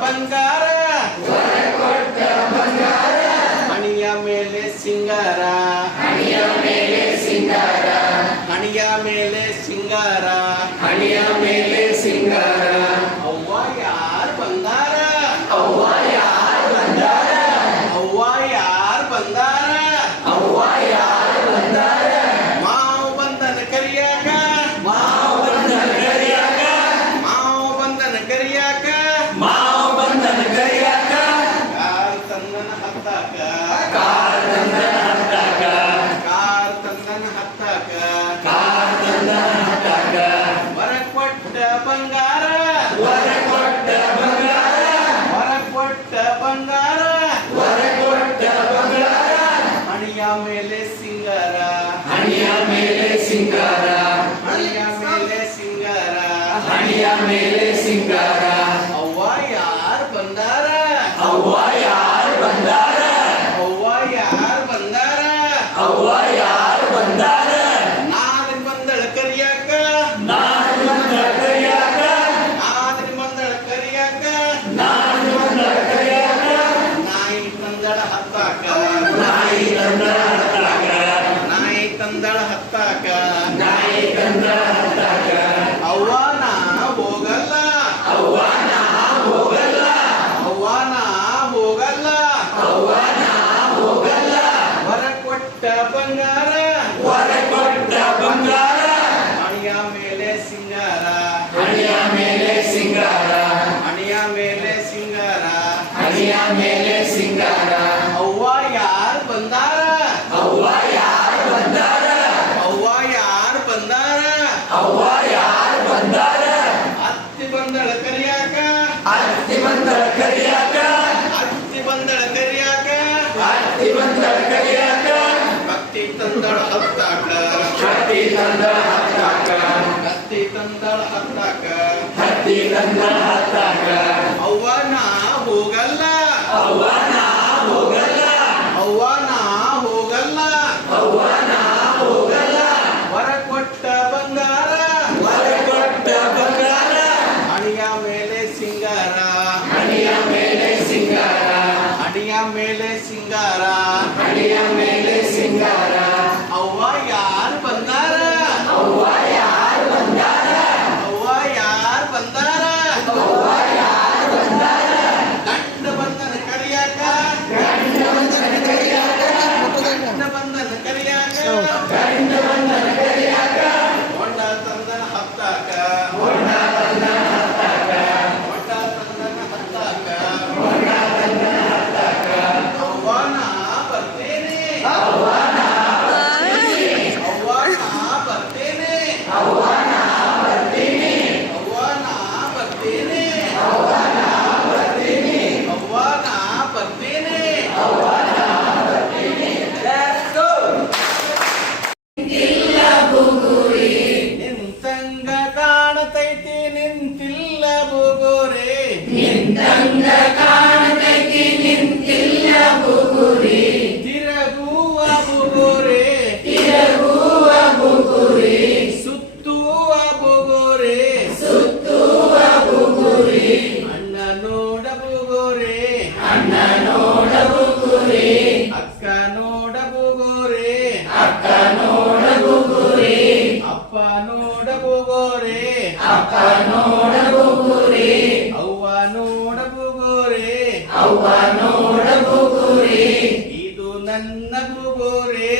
ಬಂಗಾರ ಹಣಿಯ ಮೇಲೆ ಸಿಂಗಾರ ಹಣಿಯ ಮೇಲೆ ಸಿಂಗಾರ ಅವ್ವ ಯಾರ್ ಬಂದಾರ ಅವ್ವ ಯಾರ್ ಬಂದಾರ ಮಾವು ಬಂದನ ಕರಿಯಾಕ ಕಾರ್ ತಂದನ ಹತ್ತಾಕ ವರ ಕೊಟ್ಟ ಬಂಗಾರ ಹಣಿಯ ಮೇಲೆ ಸಿಂಗಾರ ಅವ್ವ ಯಾರ್ ಬಂದಾರ ನಾದಿನ ಬಂದಳ ಕರಿಯಾಕ ನಾಯಿ ತಂದಳ ಹತ್ತಾಕ ಅವ್ವ ನಾ ಹೋಗಲ್ಲ ವರ ಕೊಟ್ಟ ಬಂಗಾರ ಹಣಿಯ ಮೇಲೆ ಸಿಂಗಾರ ಅವ್ವ ಯಾರ್ ಬಂದಾರ ಅತ್ತಿ ಬಂದಳ ಕರಿಯಾಕ ಭಕ್ತಿ ತಂದಳ ಹತ್ತಾಕ ಅವ್ವ ನಾ ಹೋಗಲ್ಲ ವರ ಕೊಟ್ಟ ಬಂಗಾರ ಹಣಿಯ ಮೇಲೆ ಸಿಂಗಾರ ಅವ್ವ ಯಾರ್ ಬಂದಾರ ಗಂಡ ಬಂದನ ಕರಿಯಾಕ ಹೊಂಡ ತಂದನ ಹತ್ತಾಕ ಅವ್ವ ನಾ ಬರ್ತೇನೆ ನಿಂತಂಗ ಕಾಣತೈತಿ ನಿಂತಿಲ್ಲ ಬುಗುರಿ ತಿರಗುವ ಬುಗುರಿ ಸುತ್ತುವ ಬುಗುರಿ ಅಣ್ಣ ನೋಡ ಬುಗುರಿ ಅಕ್ಕ ನೋಡ ಬುಗುರಿ ಅಪ್ಪ ನೋಡ ಬುಗುರಿ ಅವ್ವ ನೋಡ ಬುಗುರಿ ಇದು ನನ್ನ ಬುಗುರಿ